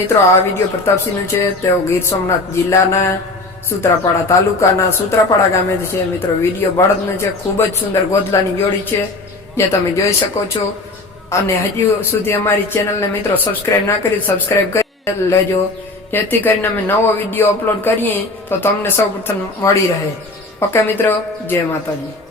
મિત્રો આ વિડીયો પ્રતાપસિંહનો છે. તેઓ ગીર સોમનાથ જિલ્લાના સુત્રાપાડા તાલુકાના સુત્રાપાડા ગામે છે. મિત્રો વિડીયો બળદનો છે, ખૂબ જ સુંદર ગોધલાની જોડી છે જે તમે જોઈ શકો છો. અને હજુ સુધી અમારી ચેનલને મિત્રો સબસ્ક્રાઇબ ના કરી સબસ્ક્રાઇબ કરી લેજો, જેથી કરીને અમે નવો વિડીયો અપલોડ કરીએ તો તમને સૌપ્રથમ મળી રહે. ઓકે મિત્રો, જય માતાજી.